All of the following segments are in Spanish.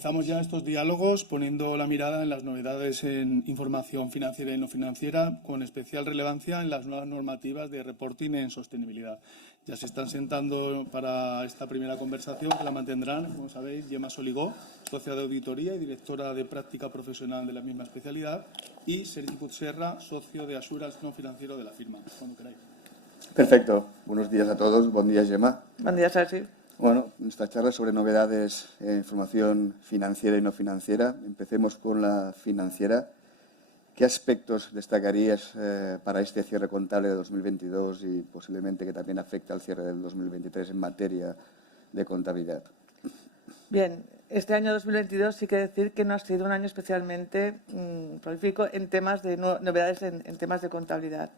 Comenzamos ya estos diálogos poniendo la mirada en las novedades en información financiera y no financiera, con especial relevancia en las nuevas normativas de reporting en sostenibilidad. Ya se están sentando para esta primera conversación, que la mantendrán, como sabéis, Gemma Soligó, socia de auditoría y directora de práctica profesional de la misma especialidad, y Sergi Puigserra, socio de Assurance no financiero de la firma. Como queráis. Perfecto. Buenos días a todos. Buen día, Gemma. Buen día, Sergi. Bueno, esta charla sobre novedades en información financiera y no financiera. Empecemos con la financiera. ¿Qué aspectos destacarías para este cierre contable de 2022 y posiblemente que también afecte al cierre del 2023 en materia de contabilidad? Bien, este año 2022 sí que decir que no ha sido un año especialmente prolífico en temas de novedades en temas de contabilidad.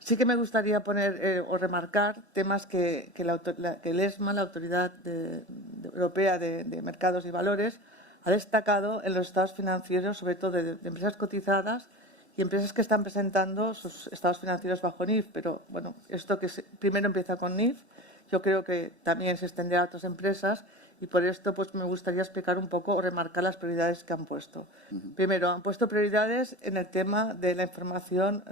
Sí que me gustaría poner o remarcar temas que el ESMA, la Autoridad Europea de Mercados y Valores, ha destacado en los estados financieros, sobre todo de empresas cotizadas y empresas que están presentando sus estados financieros bajo NIF. Pero, bueno, esto que primero empieza con NIF, yo creo que también se extenderá a otras empresas y por esto pues me gustaría explicar un poco o remarcar las prioridades que han puesto. Primero, han puesto prioridades en el tema de la información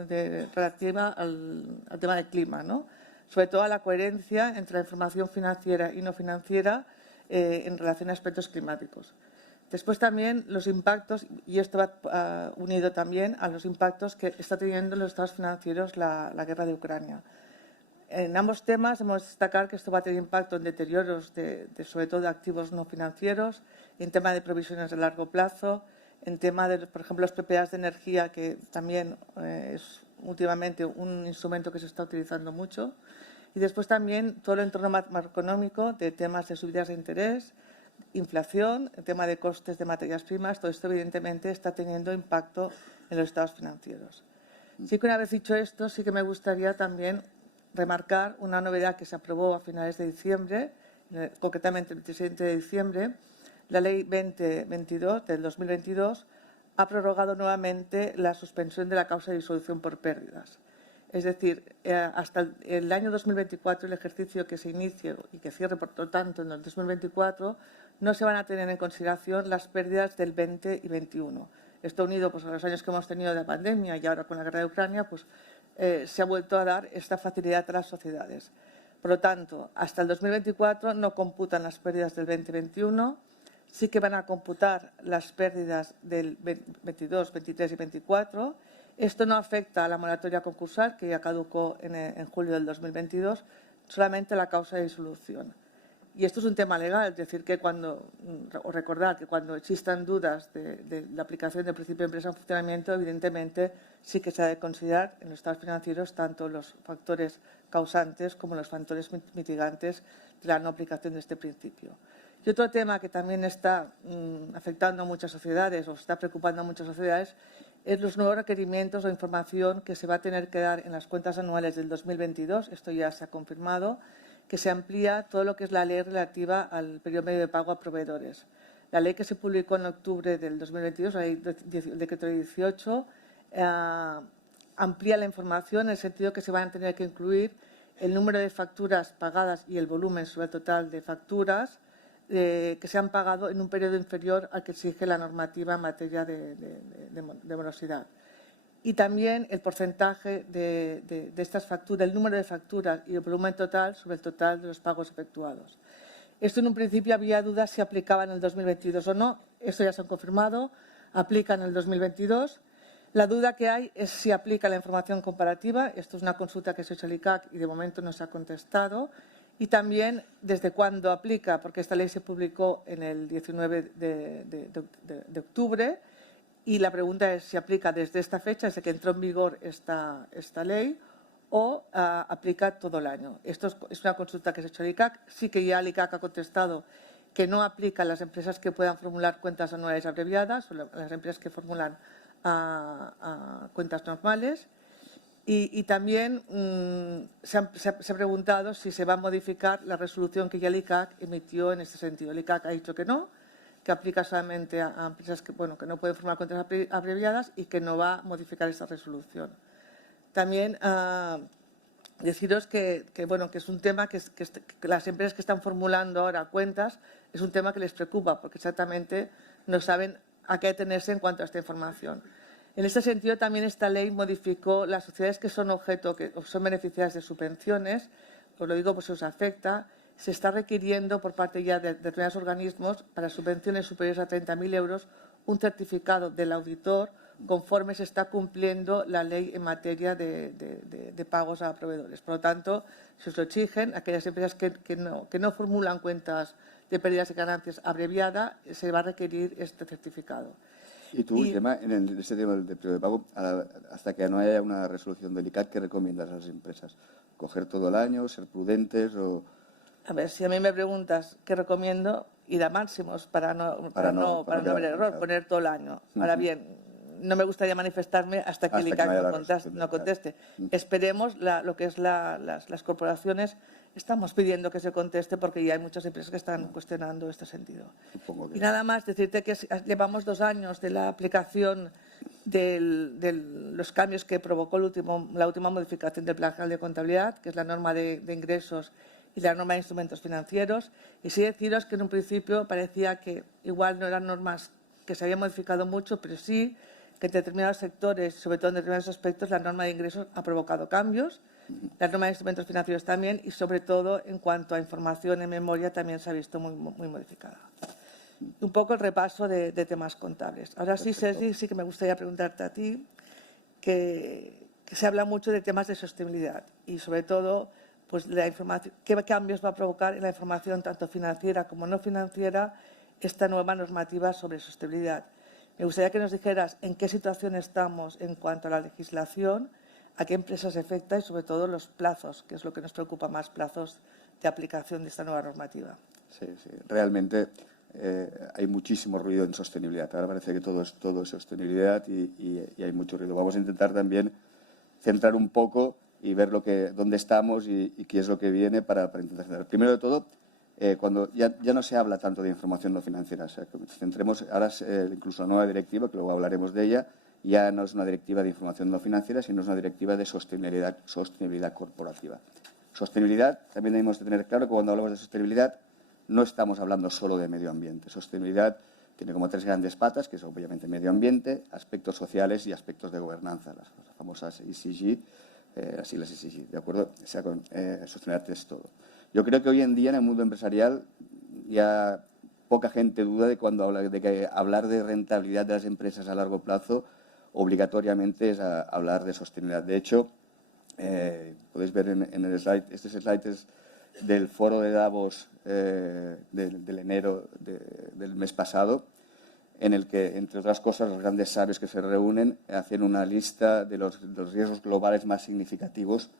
relativa al tema del clima, ¿no? Sobre todo a la coherencia entre la información financiera y no financiera en relación a aspectos climáticos. Después también los impactos, y esto va unido también a los impactos que está teniendo en los estados financieros la guerra de Ucrania. En ambos temas hemos de destacar que esto va a tener impacto en deterioros sobre todo de activos no financieros, en tema de provisiones de largo plazo, en tema de, por ejemplo, las propiedades de energía, que también es últimamente un instrumento que se está utilizando mucho. Y después también todo el entorno macroeconómico de temas de subidas de interés, inflación, el tema de costes de materias primas. Todo esto evidentemente está teniendo impacto en los estados financieros. Sí que una vez dicho esto, sí que me gustaría también remarcar una novedad que se aprobó a finales de diciembre, concretamente el 27 de diciembre. La Ley 2022 del 2022 ha prorrogado nuevamente la suspensión de la causa de disolución por pérdidas. Es decir, hasta el año 2024, el ejercicio que se inicie y que cierre, por lo tanto, en el 2024, no se van a tener en consideración las pérdidas del 20 y 21. Esto unido pues, a los años que hemos tenido de pandemia y ahora con la guerra de Ucrania, pues se ha vuelto a dar esta facilidad a las sociedades. Por lo tanto, hasta el 2024 no computan las pérdidas del 2021, sí que van a computar las pérdidas del 22, 23 y 24. Esto no afecta a la moratoria concursal, que ya caducó en julio del 2022, solamente la causa de disolución. Y esto es un tema legal, es decir, que recordar que cuando existan dudas de la aplicación del principio de empresa en funcionamiento, evidentemente sí que se ha de considerar en los estados financieros tanto los factores causantes como los factores mitigantes de la no aplicación de este principio. Y otro tema que también está afectando a muchas sociedades o está preocupando a muchas sociedades es los nuevos requerimientos o información que se va a tener que dar en las cuentas anuales del 2022. Esto ya se ha confirmado, que se amplía todo lo que es la ley relativa al periodo medio de pago a proveedores. La ley que se publicó en octubre del 2022, la ley del decreto 18, amplía la información en el sentido que se van a tener que incluir el número de facturas pagadas y el volumen sobre el total de facturas que se han pagado en un periodo inferior al que exige la normativa en materia de morosidad. Y también el porcentaje de estas facturas, el número de facturas y el volumen total sobre el total de los pagos efectuados. Esto en un principio había dudas si aplicaba en el 2022 o no. Esto ya se ha confirmado, aplica en el 2022. La duda que hay es si aplica la información comparativa. Esto es una consulta que se ha hecho al ICAC y de momento no se ha contestado. Y también desde cuándo aplica, porque esta ley se publicó en el 19 de octubre. Y la pregunta es si aplica desde esta fecha, desde que entró en vigor esta ley, o aplica todo el año. Esto es una consulta que se ha hecho al ICAC. Sí que ya el ICAC ha contestado que no aplica a las empresas que puedan formular cuentas anuales abreviadas o las empresas que formulan cuentas normales. Y también se ha preguntado si se va a modificar la resolución que ya el ICAC emitió en este sentido. El ICAC ha dicho que no, que aplica solamente a empresas que no pueden formar cuentas abreviadas y que no va a modificar esta resolución. También deciros bueno, que es un tema que las empresas que están formulando ahora cuentas es un tema que les preocupa porque exactamente no saben a qué atenerse en cuanto a esta información. En este sentido, también esta ley modificó las sociedades que son que son beneficiarias de subvenciones, os lo digo pues si os afecta, se está requiriendo por parte ya de determinados organismos para subvenciones superiores a 30.000 euros un certificado del auditor conforme se está cumpliendo la ley en materia de pagos a proveedores. Por lo tanto, se os lo exigen, aquellas empresas que no formulan cuentas de pérdidas y ganancias abreviada, se va a requerir este certificado. Y tú, en este tema del periodo de pago, hasta que no haya una resolución del ICAT, ¿qué recomiendas a las empresas? ¿Coger todo el año, ser prudentes o...? A ver, si a mí me preguntas qué recomiendo, ir a máximos para no haber error, poner todo el año. Ahora bien, no me gustaría manifestarme hasta que el ICAT no conteste. Esperemos lo que es las corporaciones. Estamos pidiendo que se conteste porque ya hay muchas empresas que están cuestionando este sentido. Y nada más decirte que llevamos 2 años de la aplicación de los cambios que provocó la última modificación del Plan General de Contabilidad, que es la norma de ingresos y la norma de instrumentos financieros. Y sí deciros que en un principio parecía que igual no eran normas que se habían modificado mucho, pero sí que en determinados sectores, sobre todo en determinados aspectos, la norma de ingresos ha provocado cambios, la norma de instrumentos financieros también, y sobre todo en cuanto a información en memoria también se ha visto muy modificada. Un poco el repaso de temas contables. Ahora sí, Sergi, sí que me gustaría preguntarte a ti, que se habla mucho de temas de sostenibilidad y sobre todo pues la información, qué cambios va a provocar en la información tanto financiera como no financiera esta nueva normativa sobre sostenibilidad. Me gustaría que nos dijeras en qué situación estamos en cuanto a la legislación, a qué empresas afecta y sobre todo los plazos, que es lo que nos preocupa más, plazos de aplicación de esta nueva normativa. Sí, realmente hay muchísimo ruido en sostenibilidad. Ahora parece que todo es sostenibilidad y hay mucho ruido. Vamos a intentar también centrar un poco y ver dónde estamos y qué es lo que viene para intentar centrar. Primero de todo, cuando ya no se habla tanto de información no financiera, o sea, que centremos, ahora incluso la nueva directiva, que luego hablaremos de ella, ya no es una directiva de información no financiera, sino es una directiva de sostenibilidad corporativa. Sostenibilidad, también debemos de tener claro que cuando hablamos de sostenibilidad no estamos hablando solo de medio ambiente. Sostenibilidad tiene como 3 grandes patas, que son obviamente medio ambiente, aspectos sociales y aspectos de gobernanza, las famosas ESG, las siglas ESG, ¿de acuerdo? O sea, sostenibilidad es todo. Yo creo que hoy en día en el mundo empresarial ya poca gente duda de que hablar de rentabilidad de las empresas a largo plazo obligatoriamente es hablar de sostenibilidad. De hecho, podéis ver en el slide, este slide es del foro de Davos del enero del mes pasado, en el que, entre otras cosas, los grandes sabios que se reúnen hacen una lista de los riesgos globales más significativos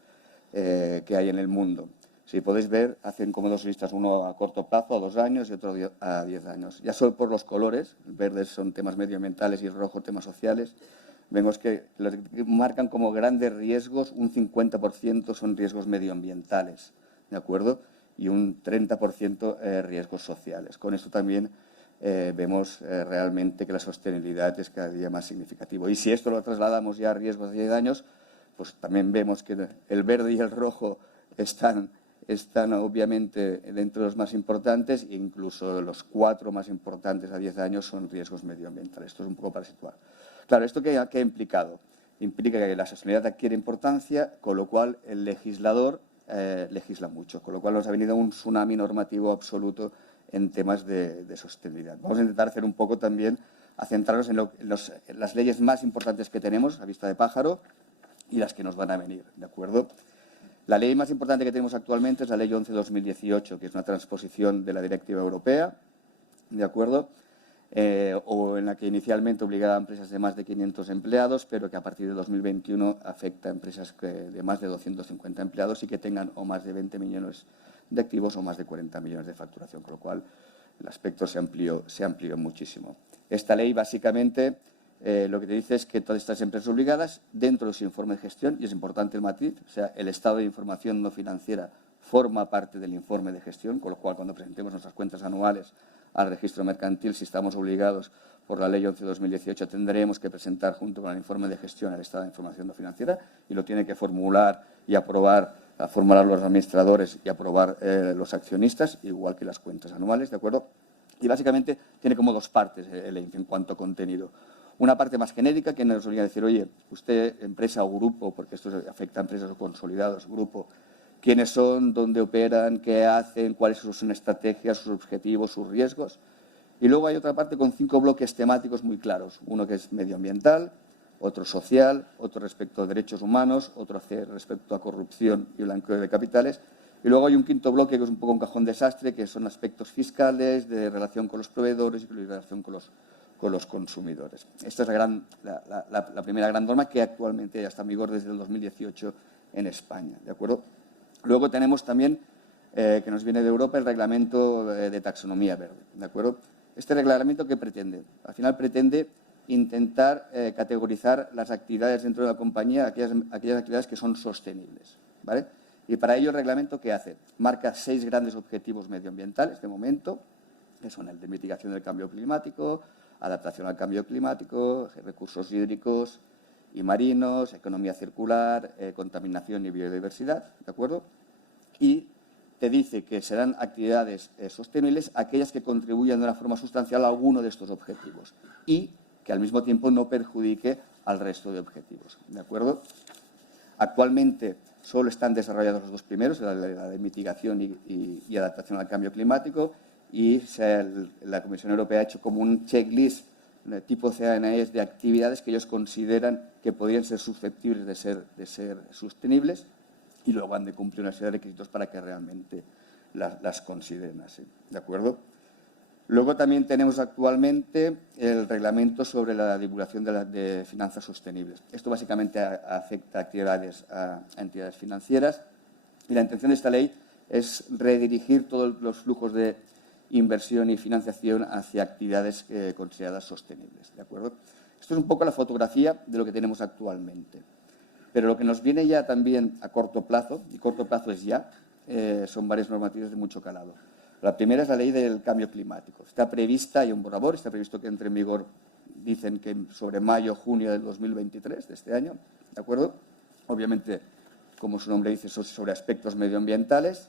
que hay en el mundo. Si podéis ver, hacen como 2 listas, uno a corto plazo, a 2 años, y otro a 10 años. Ya solo por los colores, el verde son temas medioambientales y el rojo temas sociales, vemos que los que marcan como grandes riesgos, un 50% son riesgos medioambientales, ¿de acuerdo? Y un 30% riesgos sociales. Con esto también vemos realmente que la sostenibilidad es cada día más significativo. Y si esto lo trasladamos ya a riesgos de 10 años, pues también vemos que el verde y el rojo están obviamente dentro de los más importantes, e incluso los 4 más importantes a 10 años son riesgos medioambientales. Esto es un poco para situar. Claro, ¿esto qué ha implicado? Implica que la sostenibilidad adquiere importancia, con lo cual el legislador legisla mucho, con lo cual nos ha venido un tsunami normativo absoluto en temas de sostenibilidad. Vamos a intentar hacer un poco también, a centrarnos en las leyes más importantes que tenemos, a vista de pájaro, y las que nos van a venir, ¿de acuerdo? La ley más importante que tenemos actualmente es la Ley 11/2018, que es una transposición de la Directiva Europea, ¿de acuerdo? O en la que inicialmente obligaba a empresas de más de 500 empleados, pero que a partir de 2021 afecta a empresas de más de 250 empleados y que tengan o más de 20 millones de activos o más de 40 millones de facturación, con lo cual el aspecto se amplió muchísimo. Esta ley básicamente lo que te dice es que todas estas empresas obligadas, dentro de su informe de gestión, y es importante el matiz, o sea, el estado de información no financiera forma parte del informe de gestión, con lo cual cuando presentemos nuestras cuentas anuales al registro mercantil, si estamos obligados por la Ley 11/2018, tendremos que presentar junto con el informe de gestión el estado de información no financiera y lo tiene que formular y aprobar a formar a los administradores y aprobar los accionistas, igual que las cuentas anuales, ¿de acuerdo? Y básicamente tiene como dos partes el EINFE en cuanto a contenido. Una parte más genérica que nos obliga a decir, oye, usted, empresa o grupo, porque esto afecta a empresas o consolidados, grupo, quiénes son, dónde operan, qué hacen, cuáles son sus estrategias, sus objetivos, sus riesgos. Y luego hay otra parte con 5 bloques temáticos muy claros. Uno que es medioambiental, otro social, otro respecto a derechos humanos, otro respecto a corrupción y blanqueo de capitales. Y luego hay un quinto bloque que es un poco un cajón desastre, que son aspectos fiscales, de relación con los proveedores y de relación con los consumidores. Esta es la primera gran norma que actualmente ya está en vigor desde el 2018 en España, ¿de acuerdo? Luego tenemos también, que nos viene de Europa, el reglamento de taxonomía verde, ¿de acuerdo? Este reglamento, ¿qué pretende? Al final pretende intentar categorizar las actividades dentro de la compañía, aquellas actividades que son sostenibles, ¿vale? Y para ello el reglamento, ¿qué hace? Marca 6 grandes objetivos medioambientales de momento, que son el de mitigación del cambio climático, adaptación al cambio climático, recursos hídricos y marinos, economía circular, contaminación y biodiversidad, ¿de acuerdo? Y te dice que serán actividades sostenibles aquellas que contribuyan de una forma sustancial a alguno de estos objetivos y que al mismo tiempo no perjudique al resto de objetivos, ¿de acuerdo? Actualmente solo están desarrollados los 2 primeros, la de mitigación y adaptación al cambio climático, y la Comisión Europea ha hecho como un checklist tipo CNAES de actividades que ellos consideran que podrían ser susceptibles de ser sostenibles y luego han de cumplir una serie de requisitos para que realmente las consideren así, ¿de acuerdo? Luego también tenemos actualmente el reglamento sobre la divulgación de finanzas sostenibles. Esto básicamente afecta a entidades financieras y la intención de esta ley es redirigir todos los flujos de inversión y financiación hacia actividades consideradas sostenibles, ¿de acuerdo? Esto es un poco la fotografía de lo que tenemos actualmente. Pero lo que nos viene ya también a corto plazo, y corto plazo es ya, son varias normativas de mucho calado. La primera es la ley del cambio climático. Está prevista, hay un borrador, está previsto que entre en vigor, dicen que sobre mayo o junio del 2023, de este año, ¿de acuerdo? Obviamente, como su nombre dice, sobre aspectos medioambientales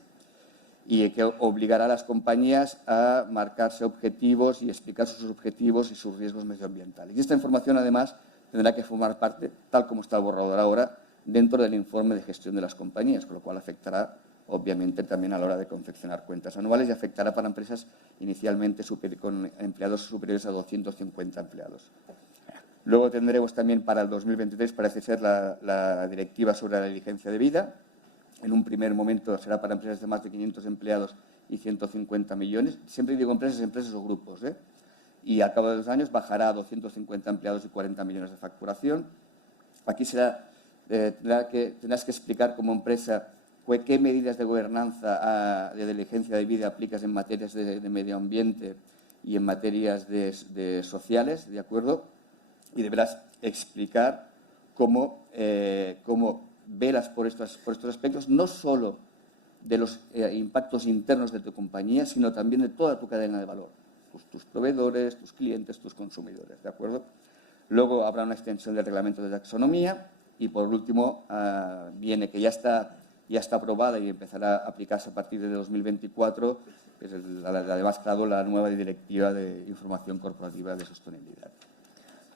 y que obligará a las compañías a marcarse objetivos y explicar sus objetivos y sus riesgos medioambientales. Y esta información, además, tendrá que formar parte, tal como está el borrador ahora, dentro del informe de gestión de las compañías, con lo cual afectará, obviamente, también a la hora de confeccionar cuentas anuales y afectará para empresas inicialmente con empleados superiores a 250 empleados. Luego tendremos también para el 2023, parece ser, la directiva sobre la diligencia de vida. En un primer momento será para empresas de más de 500 empleados y 150 millones. Siempre digo empresas o grupos, ¿eh? Y al cabo de 2 años bajará a 250 empleados y 40 millones de facturación. Aquí tendrás que explicar como empresa qué medidas de gobernanza de diligencia de vida aplicas en materias de medio ambiente y en materias de sociales, ¿de acuerdo? Y deberás explicar cómo velas por estos aspectos, no solo de los impactos internos de tu compañía, sino también de toda tu cadena de valor, tus proveedores, tus clientes, tus consumidores, ¿de acuerdo? Luego habrá una extensión del reglamento de taxonomía y, por último, viene que ya está aprobada y empezará a aplicarse a partir de 2024, que es además, claro, la nueva directiva de información corporativa de sostenibilidad.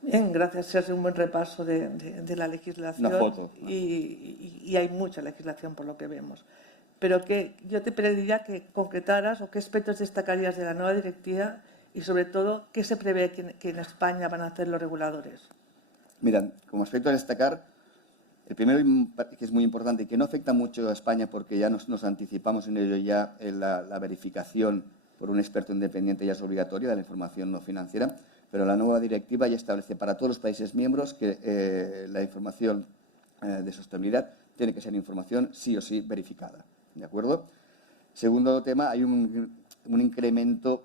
Bien, gracias. Se hace un buen repaso de la legislación. Una foto. Y hay mucha legislación por lo que vemos. Pero que yo te pediría que concretaras o qué aspectos destacarías de la nueva directiva y, sobre todo, qué se prevé que en España van a hacer los reguladores. Mira, como aspecto a destacar, el primero, que es muy importante y que no afecta mucho a España porque ya nos anticipamos en ello ya, la verificación por un experto independiente ya es obligatoria de la información no financiera, pero la nueva directiva ya establece para todos los países miembros que la información de sostenibilidad tiene que ser información sí o sí verificada, ¿de acuerdo? Segundo tema, hay un incremento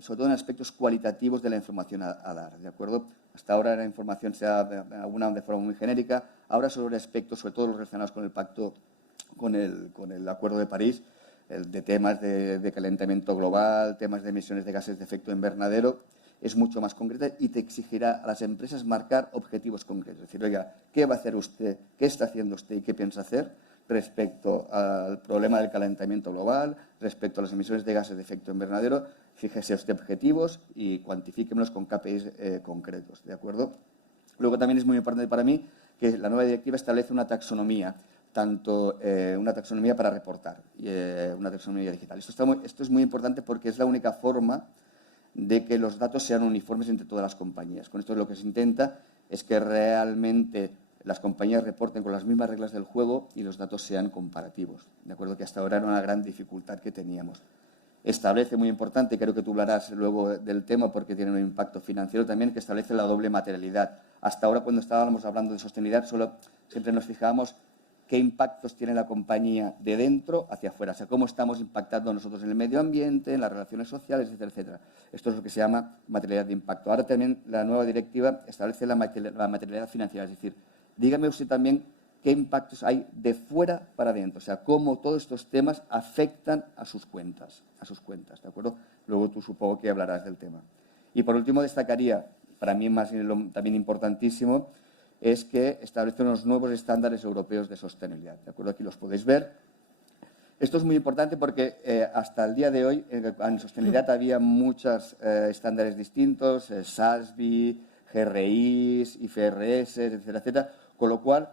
sobre todo en aspectos cualitativos de la información a dar, ¿de acuerdo? Hasta ahora la información se da de forma muy genérica, ahora sobre aspectos, sobre todo los relacionados con el pacto, con el Acuerdo de París, de temas de calentamiento global, temas de emisiones de gases de efecto invernadero, es mucho más concreta y te exigirá a las empresas marcar objetivos concretos. Es decir, oiga, ¿qué va a hacer usted? ¿Qué está haciendo usted y qué piensa hacer respecto al problema del calentamiento global, respecto a las emisiones de gases de efecto invernadero. Fíjese usted objetivos y cuantifíquemelos con KPIs concretos, ¿de acuerdo? Luego también es muy importante para mí que la nueva directiva establece una taxonomía, tanto una taxonomía para reportar y una taxonomía digital. Esto es muy importante porque es la única forma de que los datos sean uniformes entre todas las compañías. Con esto lo que se intenta es que realmente las compañías reporten con las mismas reglas del juego y los datos sean comparativos. De acuerdo, que hasta ahora era una gran dificultad que teníamos. Establece, muy importante, creo que tú hablarás luego del tema porque tiene un impacto financiero también, que establece la doble materialidad. Hasta ahora, cuando estábamos hablando de sostenibilidad, siempre nos fijábamos qué impactos tiene la compañía de dentro hacia afuera, o sea, cómo estamos impactando nosotros en el medio ambiente, en las relaciones sociales, etcétera, etcétera. Esto es lo que se llama materialidad de impacto. Ahora también la nueva directiva establece la materialidad financiera, es decir, dígame usted también qué impactos hay de fuera para adentro, o sea, cómo todos estos temas afectan a sus cuentas, ¿de acuerdo? Luego tú supongo que hablarás del tema. Y por último destacaría, para mí también importantísimo, es que establece unos nuevos estándares europeos de sostenibilidad, ¿de acuerdo? Aquí los podéis ver. Esto es muy importante porque hasta el día de hoy en sostenibilidad había muchos estándares distintos, SASB, GRIs, IFRS, etcétera, etcétera, con lo cual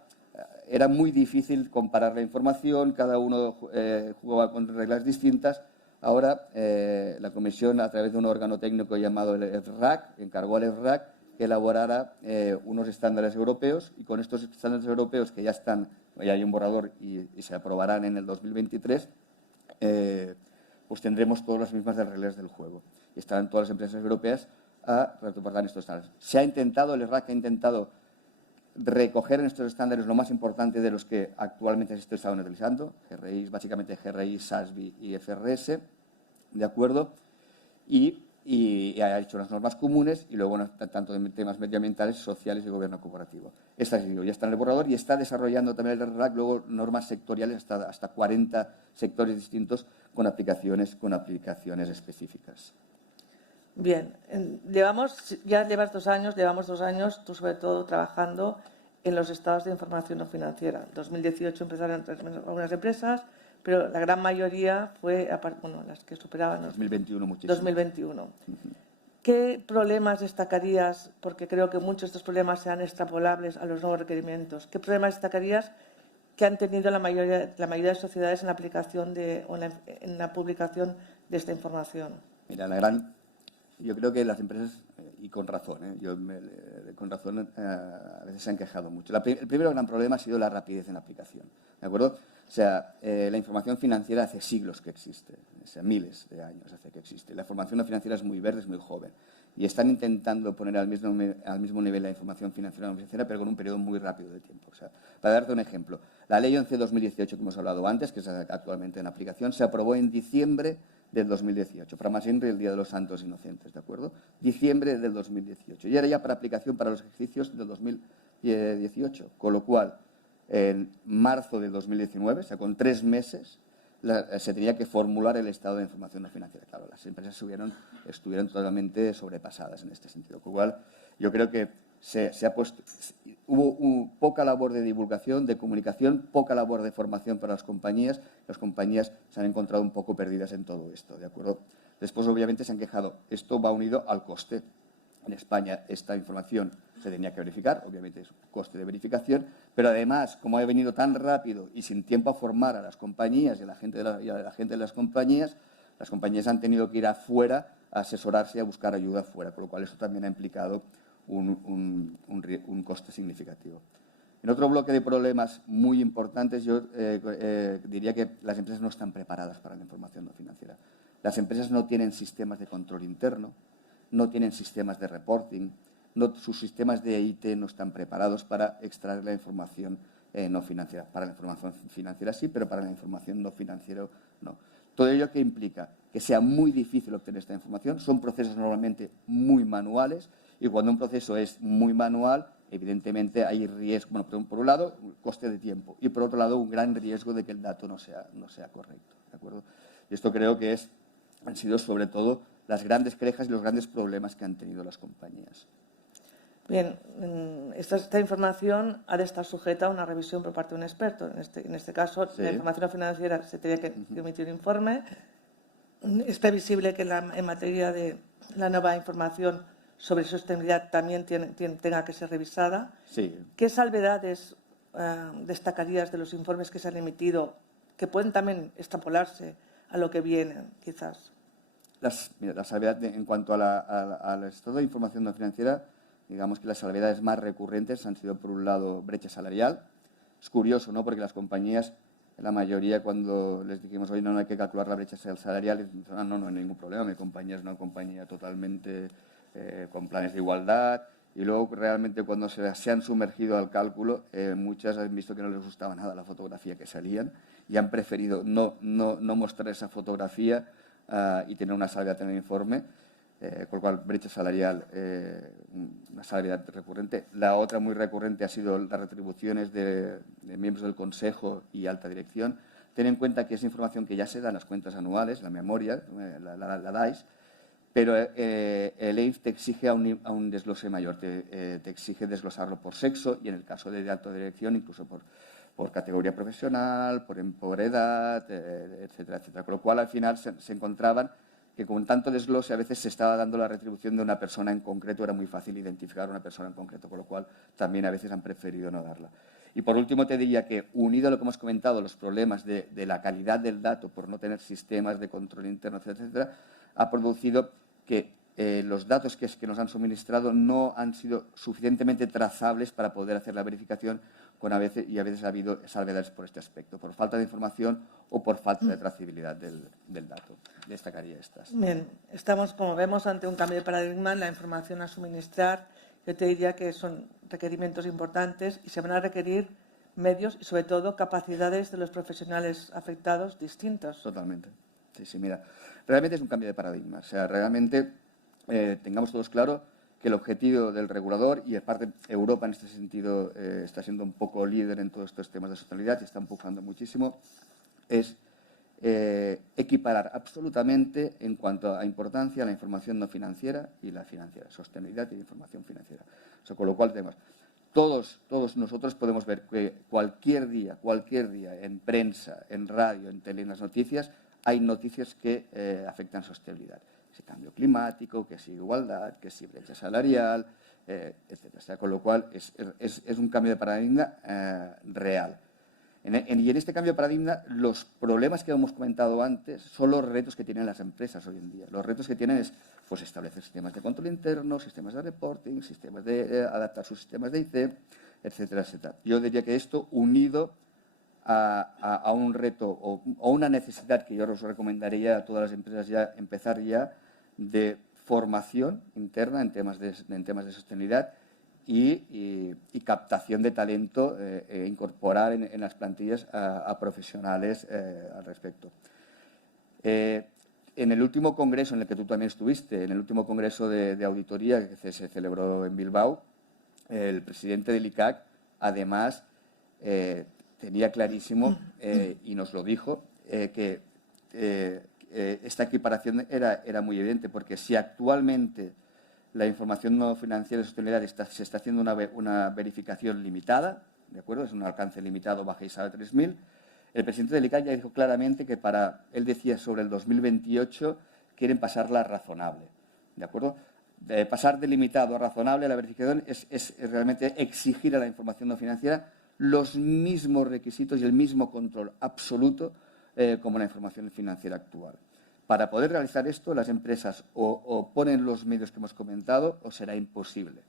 era muy difícil comparar la información, cada uno jugaba con reglas distintas. Ahora la Comisión, a través de un órgano técnico llamado el EFRAC, encargó al EFRAC que elaborara unos estándares europeos, y con estos estándares europeos que ya hay un borrador y se aprobarán en el 2023, pues tendremos todas las mismas reglas del juego. Y estarán todas las empresas europeas a reportar estos estándares. El EFRAC ha intentado recoger en estos estándares lo más importante de los que actualmente se estaban utilizando, GRI, básicamente GRI, SASB y FRS, ¿de acuerdo? Y ha hecho unas normas comunes y luego tanto de temas medioambientales, sociales y gobierno corporativo. Ya está en el borrador y está desarrollando también el RAC luego normas sectoriales hasta 40 sectores distintos con aplicaciones específicas. Bien, llevamos 2 años, tú sobre todo trabajando en los estados de información no financiera. En 2018 empezaron algunas empresas, pero la gran mayoría fue, las que superaban 2021 muchísimo. 2021. ¿Qué problemas destacarías? Porque creo que muchos de estos problemas sean extrapolables a los nuevos requerimientos. ¿Qué problemas destacarías que han tenido la mayoría de sociedades en la aplicación en la publicación de esta información? Mira, yo creo que las empresas, y con razón, a veces se han quejado mucho. El primer gran problema ha sido la rapidez en la aplicación, ¿de acuerdo? O sea, la información financiera hace siglos que existe, o sea, miles de años hace que existe. La información no financiera es muy verde, es muy joven. Y están intentando poner al mismo nivel la información financiera no financiera, pero con un periodo muy rápido de tiempo. O sea, para darte un ejemplo, la Ley 11/2018 que hemos hablado antes, que está actualmente en aplicación, se aprobó en diciembre del 2018, para más siempre el Día de los Santos Inocentes, ¿de acuerdo? Diciembre del 2018. Y era ya para aplicación para los ejercicios del 2018, con lo cual, en marzo del 2019, o sea, con 3 meses, se tenía que formular el estado de información no financiera. Claro, las empresas estuvieron totalmente sobrepasadas en este sentido, con lo cual yo creo que hubo poca labor de divulgación, de comunicación, poca labor de formación para las compañías. Las compañías se han encontrado un poco perdidas en todo esto, ¿de acuerdo? Después, obviamente, se han quejado. Esto va unido al coste. En España esta información se tenía que verificar, obviamente es un coste de verificación, pero además, como ha venido tan rápido y sin tiempo a formar a las compañías y a la gente de las compañías han tenido que ir afuera a asesorarse y a buscar ayuda afuera, con lo cual eso también ha implicado un coste significativo. En otro bloque de problemas muy importantes, yo diría que las empresas no están preparadas para la información no financiera. Las empresas no tienen sistemas de control interno, no tienen sistemas de reporting, sus sistemas de IT no están preparados para extraer la información no financiera. Para la información financiera sí, pero para la información no financiera no. Todo ello que implica que sea muy difícil obtener esta información. Son procesos normalmente muy manuales y cuando un proceso es muy manual, evidentemente hay riesgo, bueno, por un lado, un coste de tiempo y por otro lado, un gran riesgo de que el dato no sea correcto, ¿de acuerdo? Y esto creo que han sido sobre todo las grandes quejas y los grandes problemas que han tenido las compañías. Bien, esta información ha de estar sujeta a una revisión por parte de un experto. En este caso, Sí. la información financiera se tenía que emitir un informe. Es previsible que en materia de la nueva información sobre sostenibilidad también tenga que ser revisada. Sí. ¿Qué salvedades destacarías de los informes que se han emitido que pueden también extrapolarse a lo que viene, quizás? La salvedad en cuanto al estado de información no financiera, digamos que las salvedades más recurrentes han sido, por un lado, brecha salarial. Es curioso, ¿no? Porque las compañías, la mayoría, cuando les dijimos, oye, no hay que calcular la brecha salarial, dicen, no hay ningún problema, mi compañía es una compañía totalmente con planes de igualdad. Y luego, realmente, cuando se han sumergido al cálculo, muchas han visto que no les gustaba nada la fotografía que salían y han preferido no mostrar esa fotografía y tener una salvedad en el informe, con lo cual brecha salarial, una salvedad recurrente. La otra muy recurrente ha sido las retribuciones de miembros del Consejo y alta dirección. Ten en cuenta que es información que ya se da en las cuentas anuales, la memoria, la dais, pero el EIF te exige a un desglose mayor, te exige desglosarlo por sexo y en el caso de alta dirección incluso por categoría profesional, por edad, etcétera, etcétera. Con lo cual, al final, se encontraban que con tanto desglose a veces se estaba dando la retribución de una persona en concreto, era muy fácil identificar a una persona en concreto, con lo cual también a veces han preferido no darla. Y por último te diría que, unido a lo que hemos comentado, los problemas de la calidad del dato por no tener sistemas de control interno, etcétera, etcétera, ha producido que los datos que nos han suministrado no han sido suficientemente trazables para poder hacer la verificación a veces ha habido salvedades por este aspecto, por falta de información o por falta de trazabilidad del dato. Destacaría estas. Bien, estamos, como vemos, ante un cambio de paradigma en la información a suministrar. Yo te diría que son requerimientos importantes y se van a requerir medios y, sobre todo, capacidades de los profesionales afectados distintos. Totalmente. Sí, mira. Realmente es un cambio de paradigma. O sea, realmente tengamos todos claro que el objetivo del regulador, y aparte Europa en este sentido está siendo un poco líder en todos estos temas de sostenibilidad y está empujando muchísimo, es equiparar absolutamente en cuanto a importancia la información no financiera y la financiera, sostenibilidad y información financiera. O sea, con lo cual tenemos, todos nosotros podemos ver que cualquier día, en prensa, en radio, en tele, en las noticias, hay noticias que afectan sostenibilidad. Si cambio climático, que si igualdad, que si brecha salarial, etcétera. O sea, con lo cual es un cambio de paradigma real. Y en este cambio de paradigma, los problemas que hemos comentado antes son los retos que tienen las empresas hoy en día. Los retos que tienen es pues, establecer sistemas de control interno, sistemas de reporting, sistemas de adaptar sus sistemas de IT, etcétera, etcétera. Yo diría que esto, unido a un reto o una necesidad que yo os recomendaría a todas las empresas ya empezar ya de formación interna en temas de sostenibilidad y captación de talento, incorporar en las plantillas a profesionales al respecto. En el último congreso en el que tú también estuviste, en el último congreso de auditoría que se celebró en Bilbao, el presidente del ICAC, además, tenía clarísimo, y nos lo dijo, que esta equiparación era muy evidente, porque si actualmente la información no financiera de sostenibilidad se está haciendo una verificación limitada, ¿de acuerdo? Es un alcance limitado bajo ISO 3000. El presidente del ICAC ya dijo claramente que él decía sobre el 2028 quieren pasarla a razonable, ¿de acuerdo? Pasar de limitado a razonable a la verificación es realmente exigir a la información no financiera los mismos requisitos y el mismo control absoluto como la información financiera actual. Para poder realizar esto, las empresas o ponen los medios que hemos comentado o será imposible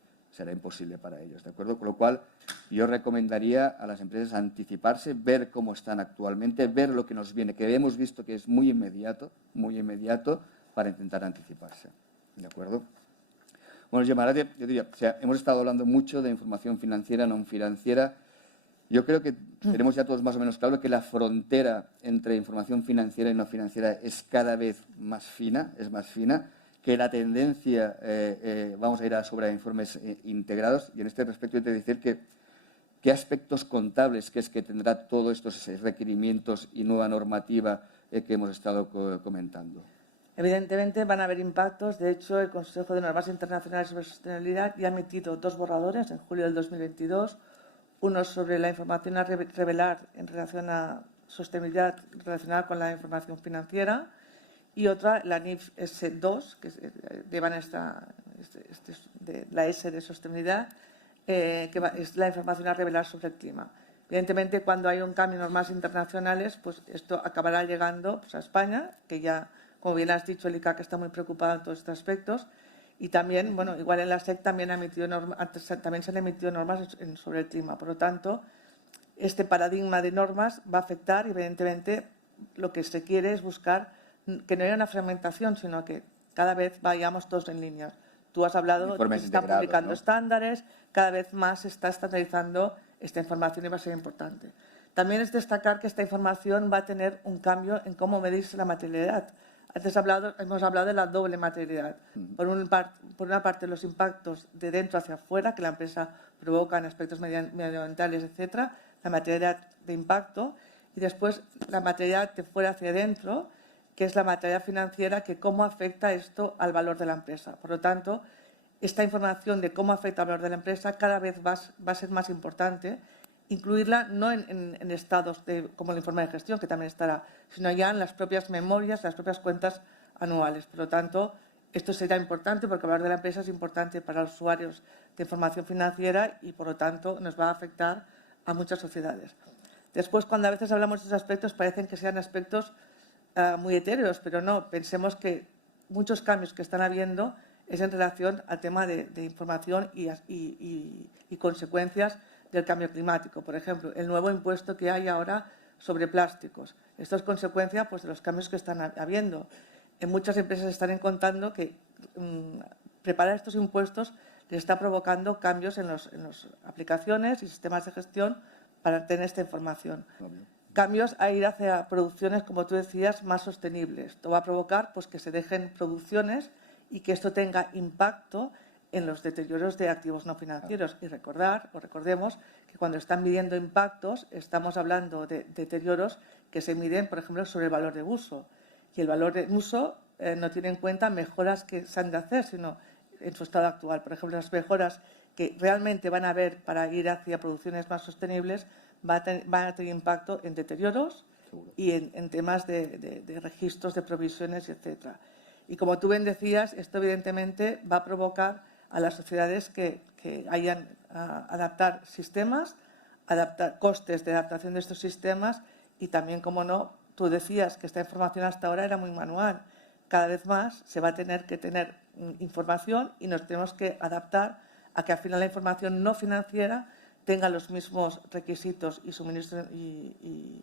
para ellos, ¿de acuerdo? Con lo cual, yo recomendaría a las empresas anticiparse, ver cómo están actualmente, ver lo que nos viene, que hemos visto que es muy inmediato, para intentar anticiparse, ¿de acuerdo? Bueno, yo diría, o sea, hemos estado hablando mucho de información financiera, no financiera. Yo creo que tenemos ya todos más o menos claro que la frontera entre información financiera y no financiera es cada vez más fina, que la tendencia, vamos a ir sobre informes integrados, y en este respecto yo te decir que qué aspectos contables que tendrá todos estos requerimientos y nueva normativa que hemos estado comentando. Evidentemente van a haber impactos. De hecho, el Consejo de Normas Internacionales sobre Sostenibilidad ya ha emitido 2 borradores en julio del 2022. Uno sobre la información a revelar en relación a sostenibilidad relacionada con la información financiera y otra, la NIF S2, que llevan la S de sostenibilidad, que es la información a revelar sobre el clima. Evidentemente, cuando hay un cambio en normas internacionales, pues esto acabará llegando pues, a España, que ya, como bien has dicho, el ICAC está muy preocupado en todos estos aspectos. Y también, bueno, igual en la SEC también, también se han emitido normas sobre el clima. Por lo tanto, este paradigma de normas va a afectar, evidentemente, lo que se quiere es buscar que no haya una fragmentación, sino que cada vez vayamos todos en línea. Tú has hablado de que se están publicando estándares, cada vez más se está estandarizando esta información y va a ser importante. También es destacar que esta información va a tener un cambio en cómo medirse la materialidad. Antes hemos hablado de la doble materialidad. Por una parte, los impactos de dentro hacia afuera que la empresa provoca en aspectos medioambientales, etcétera, la materialidad de impacto, y después la materialidad de fuera hacia adentro, que es la materialidad financiera, que cómo afecta esto al valor de la empresa. Por lo tanto, esta información de cómo afecta al valor de la empresa cada vez va a ser más importante, incluirla no en estados como el informe de gestión, que también estará, sino ya en las propias memorias, las propias cuentas anuales. Por lo tanto, esto será importante porque el valor de la empresa es importante para los usuarios de información financiera y, por lo tanto, nos va a afectar a muchas sociedades. Después, cuando a veces hablamos de estos aspectos, parecen que sean aspectos muy etéreos, pero no. Pensemos que muchos cambios que están habiendo es en relación al tema de información y consecuencias del cambio climático. Por ejemplo, el nuevo impuesto que hay ahora sobre plásticos. Esto es consecuencia pues, de los cambios que están habiendo. En muchas empresas están encontrando que preparar estos impuestos les está provocando cambios en las aplicaciones y sistemas de gestión para tener esta información. Cambios a ir hacia producciones, como tú decías, más sostenibles. Esto va a provocar pues, que se dejen producciones y que esto tenga impacto en los deterioros de activos no financieros. Y recordemos que cuando están midiendo impactos, estamos hablando de deterioros que se miden, por ejemplo, sobre el valor de uso. Y el valor de uso no tiene en cuenta mejoras que se han de hacer, sino en su estado actual. Por ejemplo, las mejoras que realmente van a haber para ir hacia producciones más sostenibles van a tener impacto en deterioros y en temas de registros de provisiones, etcétera. Y como tú bien decías, esto evidentemente va a provocar a las sociedades que hayan adaptar sistemas, adaptar costes de adaptación de estos sistemas y también, como no, tú decías que esta información hasta ahora era muy manual. Cada vez más se va a tener que tener información y nos tenemos que adaptar a que al final la información no financiera tenga los mismos requisitos y suministro y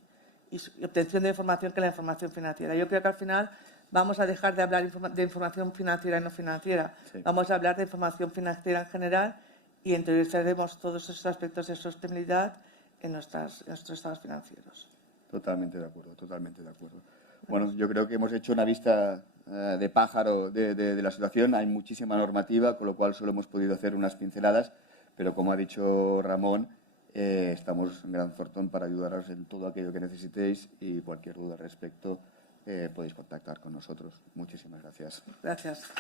obtención de información que la información financiera. Yo creo que al final vamos a dejar de hablar de información financiera y no financiera. Sí. Vamos a hablar de información financiera en general y interiorizaremos todos esos aspectos de sostenibilidad en nuestros estados financieros. Totalmente de acuerdo, totalmente de acuerdo. Bueno, yo creo que hemos hecho una vista de pájaro de la situación. Hay muchísima normativa, con lo cual solo hemos podido hacer unas pinceladas, pero como ha dicho Ramón, estamos en Grant Thornton para ayudaros en todo aquello que necesitéis y cualquier duda al respecto podéis contactar con nosotros. Muchísimas gracias. Gracias.